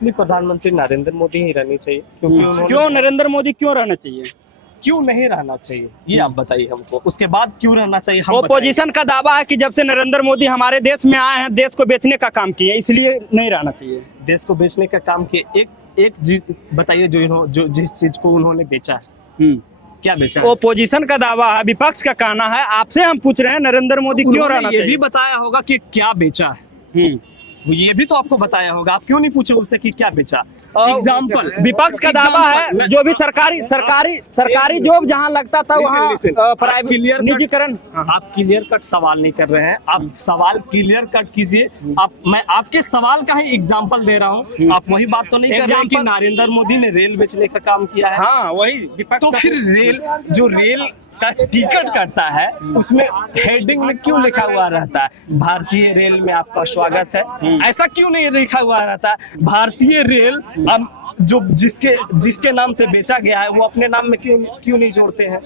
इसलिए प्रधानमंत्री नरेंद्र मोदी ही रहनी चाहिए, क्योंकि उन्होंने क्यों नरेंद्र मोदी क्यों रहना चाहिए? क्यों नहीं रहना चाहिए ये आप बताइए हमको, उसके बाद क्यों रहना चाहिए हम ओपोजिशन का दावा है कि जब से नरेंद्र मोदी हमारे देश में आए हैं देश को बेचने का काम किए, इसलिए नहीं रहना चाहिए। देश को बेचने का काम किए। एक चीज बताइए जो जिस चीज को उन्होंने बेचा है, क्या बेचा है? ओपोजिशन का दावा है, विपक्ष का कहना है, आपसे हम पूछ रहे हैं नरेंद्र मोदी क्यों उन्होंने रहना ये भी चाहिए? बताया होगा कि क्या बेचा है, वो ये भी तो आपको बताया होगा, आप क्यों नहीं पूछे उससे कि क्या बेचा? एग्जाम्पल विपक्ष का दावा है जो भी सरकारी जॉब जहां लगता था वहां प्राइवेट निजीकरण। आप क्लियर कट सवाल नहीं कर रहे हैं, आप सवाल क्लियर कट कीजिए। मैं आपके सवाल का ही एग्जाम्पल दे रहा हूँ, आप वही बात तो नहीं कर रहे हैं कि नरेंद्र मोदी ने रेल बेचने का काम किया है। हाँ वही विपक्ष। तो फिर रेल का टिकट कटता है उसमें हेडिंग में क्यों लिखा हुआ रहता है भारतीय रेल में आपका स्वागत है? ऐसा क्यों नहीं लिखा हुआ रहता? भारतीय रेल अब जो जिसके नाम से बेचा गया है वो अपने नाम में क्यों नहीं जोड़ते हैं?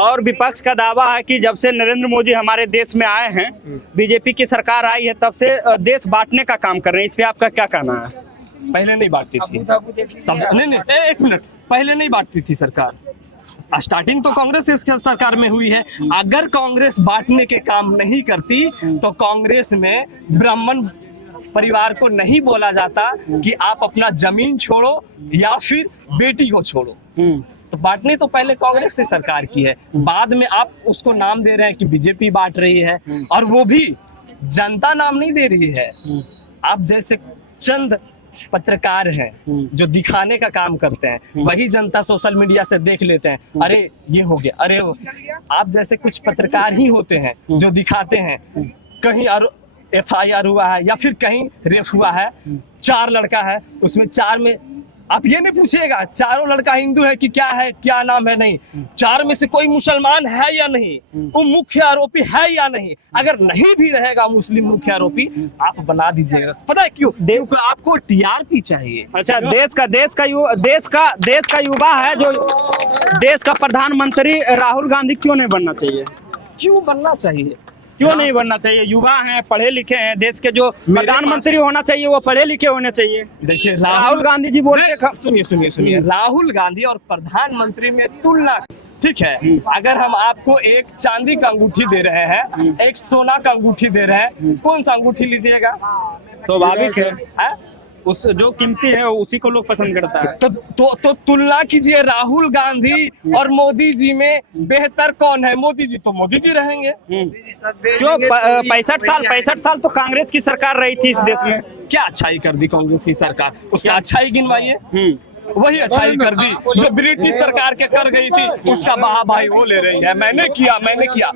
और विपक्ष का दावा है कि जब से नरेंद्र मोदी हमारे देश में आए हैं, बीजेपी की सरकार आई है, तब से देश बांटने का काम कर रहे हैं। इस पे आपका क्या कहना है? पहले नहीं बांटती थी, नहीं एक मिनट, पहले नहीं बांटती थी सरकार। स्टार्टिंग तो कांग्रेस इस सरकार में हुई है। अगर कांग्रेस बांटने के काम नहीं करती तो कांग्रेस में ब्राह्मण परिवार को नहीं बोला जाता कि आप अपना जमीन छोड़ो या फिर बेटी को छोड़ो। तो बांटने तो पहले कांग्रेस से सरकार की है, बाद में आप उसको नाम दे रहे हैं कि बीजेपी बांट रही है, और वो भी जनता नाम नहीं दे रही है। आप जैसे चंद पत्रकार हैं जो दिखाने का काम करते हैं, वही जनता सोशल मीडिया से देख लेते हैं, अरे ये हो गया, अरे आप जैसे कुछ पत्रकार ही होते हैं जो दिखाते हैं कहीं FIR हुआ है या फिर कहीं रेप हुआ है, 4 लड़का है, उसमें 4 में आप ये नहीं पूछिएगा 4 लड़का हिंदू है कि क्या है, क्या नाम है, नहीं, 4 में से कोई मुसलमान है या नहीं, वो मुख्य आरोपी है या नहीं। अगर नहीं भी रहेगा मुस्लिम मुख्य आरोपी, आप बना दीजिएगा। पता है क्यों? क्योंकि आपको TRP चाहिए। अच्छा, देश का युवा है जो देश का प्रधानमंत्री राहुल गांधी क्यों नहीं बनना चाहिए? क्यों बनना चाहिए? क्यों नहीं बनना चाहिए? युवा हैं, पढ़े लिखे हैं, देश के जो प्रधानमंत्री होना चाहिए वो पढ़े लिखे होने चाहिए। देखिए राहुल गांधी जी बोलते, सुनिए, राहुल गांधी और प्रधानमंत्री में तुलना, ठीक है, अगर हम आपको एक चांदी का अंगूठी दे रहे हैं, एक सोना का अंगूठी दे रहे हैं, कौन सा अंगूठी लीजिएगा? स्वाभाविक है, उस जो कीमती है उसी को लोग पसंद करता है। तो तुलना कीजिए राहुल गांधी और मोदी जी में बेहतर कौन है? मोदी जी तो मोदी जी रहेंगे। क्यों 65 साल तो कांग्रेस की सरकार रही थी इस देश में। क्या अच्छाई कर दी कांग्रेस की सरकार? उसका अच्छाई गिनवाइए। वही अच्छाई कर दी जो ब्रिटिश सरकार के कर गई थी, उसका भाई वो ले रही है, मैंने किया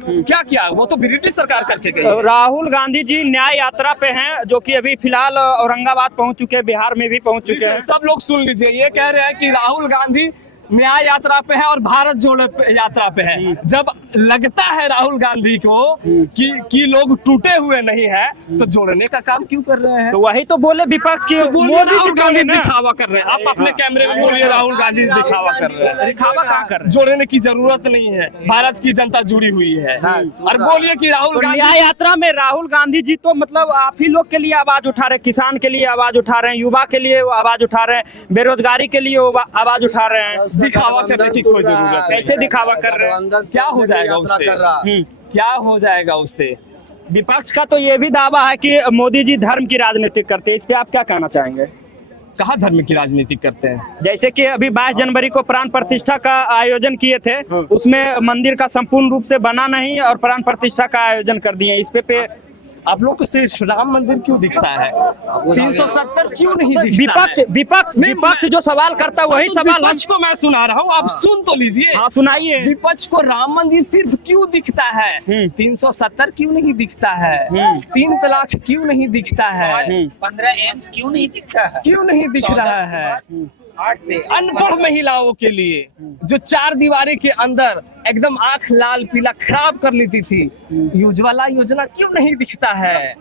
क्या किया? वो तो ब्रिटिश सरकार करके गई। राहुल गांधी जी न्याय यात्रा पे हैं, जो कि अभी फिलहाल औरंगाबाद पहुंच चुके हैं, बिहार में भी पहुंच चुके हैं। सब लोग सुन लीजिए, ये कह रहे हैं कि राहुल गांधी न्याय यात्रा पे है और भारत जोड़ो यात्रा पे है। जब लगता है राहुल गांधी को कि लोग टूटे हुए नहीं है, तो जोड़ने का काम क्यों कर रहे हैं? तो वही तो बोले विपक्ष की, मोदी राहुल गांधी दिखावा कर रहे हैं। आप अपने कैमरे में बोलिए राहुल गांधी दिखावा कर रहे हैं। दिखावा कहाँ कर रहे हैं? जोड़ने की जरूरत नहीं है, भारत की जनता जुड़ी हुई है। और बोलिए कि राहुल गांधी न्याय यात्रा में राहुल गांधी जी तो मतलब आप ही लोग के लिए आवाज उठा रहे हैं, किसान के लिए आवाज उठा रहे हैं, युवा के लिए आवाज उठा रहे हैं, बेरोजगारी के लिए आवाज उठा रहे हैं। दिखावा करने की कोई जरूरत नहीं। कैसे दिखावा कर रहे हैं? क्या हो जाएगा उससे? क्या हो जाएगा उससे? विपक्ष का तो ये भी दावा है कि मोदी जी धर्म की राजनीति करते हैं, इस पे आप क्या कहना चाहेंगे? कहाँ धर्म की राजनीति करते हैं? जैसे कि अभी 22 जनवरी को प्राण प्रतिष्ठा का आयोजन किए थे, उसमें मंदिर का संपूर्ण रूप से बना नहीं और प्राण प्रतिष्ठा का आयोजन कर दिए। इस पे आप लोग को सिर्फ राम मंदिर क्यों दिखता है? 370 क्यों नहीं दिखता है? विपक्ष जो सवाल करता है वही सवाल विपक्ष को मैं सुना रहा हूँ, आप सुन तो लीजिए। हाँ सुनाइए। विपक्ष को राम मंदिर सिर्फ क्यों दिखता है? 370 क्यों नहीं दिखता है? 3 तलाक क्यों नहीं दिखता है? 15 एम्स क्यों नहीं दिखता है? क्यों नहीं दिख रहा है? अनपढ़ महिलाओं के लिए जो 4 दीवारी के अंदर एकदम आंख लाल पीला खराब कर लेती थी, उज्ज्वला योजना क्यों नहीं दिखता है?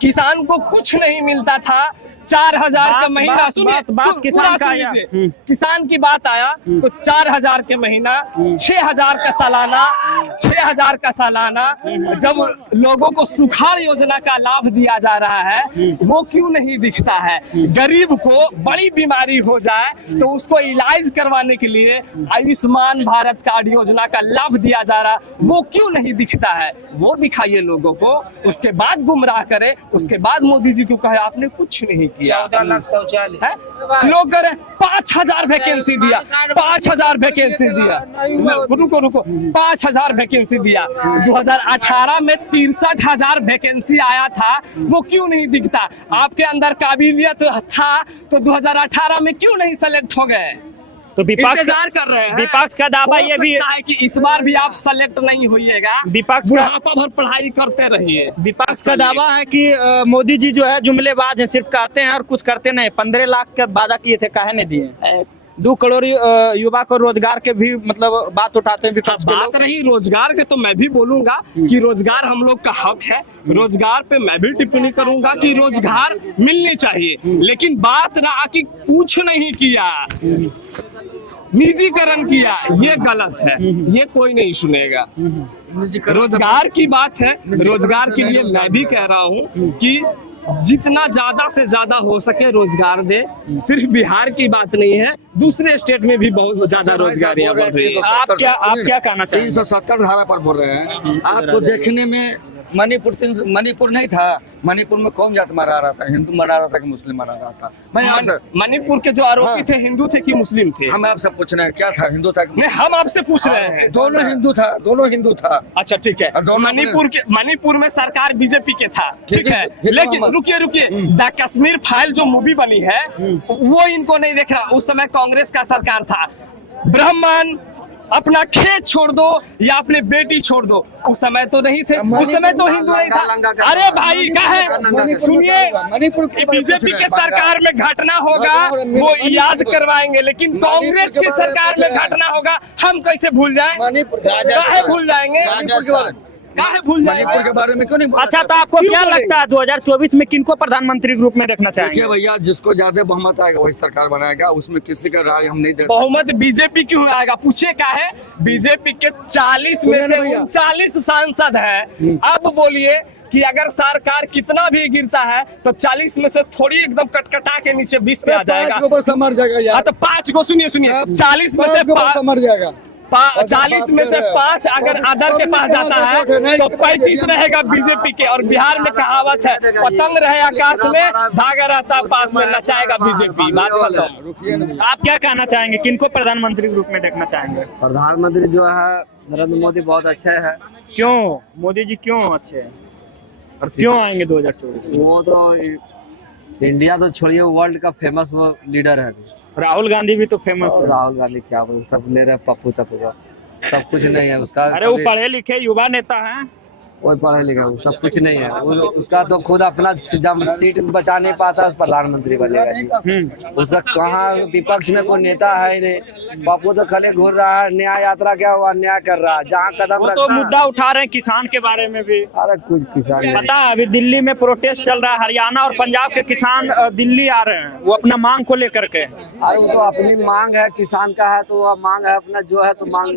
किसान को कुछ नहीं मिलता था, 4,000 का महीना, बात- सुनिए बात किसान पूरा का सुन आया। लीजिए। किसान की बात आया तो 4,000 के महीना, 6,000 का सालाना, 6,000 का सालाना। जब लोगों को सुखाड़ योजना का लाभ दिया जा रहा है वो क्यों नहीं दिखता है? गरीब को बड़ी बीमारी हो जाए तो उसको इलाज करवाने के लिए आयुष्मान भारत कार्ड योजना का लाभ दिया जा रहा, वो क्यों नहीं दिखता है? वो दिखाइए लोगों को, उसके बाद गुमराह करे, उसके बाद मोदी जी को कहे आपने कुछ नहीं किया। 14 लाख शौचालय है? लोग कह रहे 5,000 वैकेंसी दिया, 5,000 वैकेंसी दिया। रुको 5,000 वैकेंसी दिया। 2018 में 63,000 वैकेंसी आया था, वो क्यों नहीं दिखता? आपके अंदर काबिलियत था तो 2018 में क्यों नहीं सेलेक्ट हो गए? तो इंतजार कर रहे हैं। विपक्ष का दावा हो ये भी सकता है कि इस बार भी आप सेलेक्ट नहीं होइएगा, विपक्ष का बुढ़ापा भर पढ़ाई करते रहिए। विपक्ष का दावा है कि मोदी जी जो है जुमलेबाज हैं, सिर्फ कहते हैं और कुछ करते नहीं। 15 लाख का वादा किए थे, काहे नहीं दिए? 2 करोड़ युवा को रोजगार के भी मतलब बात उठाते हैं विपक्ष के लोग। बात रही रोजगार के तो मैं भी बोलूंगा कि रोजगार हम लोग का हक है। रोजगार पे मैं भी टिप्पणी करूंगा कि रोजगार मिलनी चाहिए, लेकिन बात रहा कि कुछ नहीं किया, निजीकरण किया, ये गलत है, ये कोई नहीं सुनेगा। रोजगार की बात है, रोजगार के लिए मैं भी कह रहा हूँ कि जितना ज्यादा से ज्यादा हो सके रोजगार दे। सिर्फ बिहार की बात नहीं है, दूसरे स्टेट में भी बहुत ज्यादा रोजगारियां बढ़ रही है। आप क्या कहना चाहेंगे? 370 धारा पर बोल रहे हैं। आपको देखने में मणिपुर नहीं था, मणिपुर में कौन जाट मरा रहा था? हिंदू मरा रहा था कि मुस्लिम मरा रहा था? मैं आपसे मणिपुर के जो आरोपी थे हिंदू थे कि मुस्लिम थे? हम आपसे पूछ रहे हैं, क्या था? हिंदू था कि नहीं, हम आपसे पूछ रहे हैं। दोनों हिंदू था। अच्छा ठीक है, मणिपुर में सरकार बीजेपी के था, ठीक है, लेकिन रुकिए द कश्मीर फाइल जो मूवी बनी है वो इनको नहीं देख रहा। उस समय कांग्रेस का सरकार था। ब्राह्मण अपना खेत छोड़ दो या अपने बेटी छोड़ दो, उस समय तो नहीं थे, उस समय तो हिंदू नहीं था। अरे भाई क्या है, सुनिए, बीजेपी के सरकार में घटना होगा वो याद करवाएंगे, लेकिन कांग्रेस की सरकार में घटना होगा हम कैसे भूल जाएं? काहे भूल जाएंगे? काहे भूल मणिपुर जाएंगे? के बारे में क्यों नहीं बोला? अच्छा, तो आपको क्यों क्या बोलेंगे? लगता है 2024 में किनको प्रधानमंत्री के रूप में देखना देखिए चाहेंगे? भैया, जिसको ज्यादा बहुमत आएगा वही सरकार बनाएगा, उसमें किसी का राय हम नहीं दे सकते। बहुमत बीजेपी क्यों आएगा? पूछिए क्या है, बीजेपी के 40 में से 39 सांसद हैं। अब बोलिए कि अगर सरकार कितना भी गिरता है तो 40 में से थोड़ी एकदम कटकटा के नीचे 20 पे आ जाएगा। समझ जाएगा हाँ, तो 5 को सुनिए 40 में से 5 समझ जाएगा। 40 में से 5 अगर अदर के पास जाता है तो 35 रहेगा बीजेपी के। और बिहार में कहावत है, पतंग रहे आकाश में, धागा रहता पास में, नचाएगा बीजेपी। बात खत्म। आप क्या कहना चाहेंगे, किनको प्रधानमंत्री के रूप में देखना चाहेंगे? प्रधानमंत्री जो है नरेंद्र मोदी बहुत अच्छे है। क्यों मोदी जी क्यों अच्छे हैं और क्यों आएंगे 2024? वो तो इंडिया तो छोड़िए, वर्ल्ड का फेमस वो लीडर है। राहुल गांधी भी तो फेमस है। राहुल गांधी क्या बोल, सब ले रहे पप्पू तप्पू का, सब कुछ नहीं है उसका। अरे वो पढ़े लिखे युवा नेता हैं। कोई पढ़े लिखा वो सब कुछ नहीं है। उसका तो खुद अपना जब सीट बचा नहीं पाता उस प्रधानमंत्री बनेगा जी। उसका कहाँ विपक्ष में कोई नेता है नहीं। पप्पू तो खाली घूर रहा है, न्याय यात्रा क्या हुआ, न्याय कर रहा है, जहाँ कदम वो तो रखना। मुद्दा उठा रहे हैं किसान के बारे में भी। अरे कुछ किसान पता है अभी दिल्ली में प्रोटेस्ट चल रहा है, हरियाणा और पंजाब के किसान दिल्ली आ रहे हैं, वो अपना मांग को लेकर के। अरे वो तो अपनी मांग है, किसान का है तो वह मांग है अपना, जो है तो मांग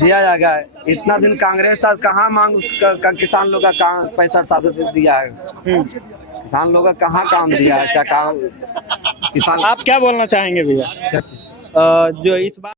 दिया जाएगा। इतना दिन कांग्रेस था, कहाँ मांग का किसान लोग का काम 65% दिया है। किसान लोग का कहाँ काम दिया है? क्या काम किसान? आप क्या बोलना चाहेंगे भैया? क्या चीज? जो इस बार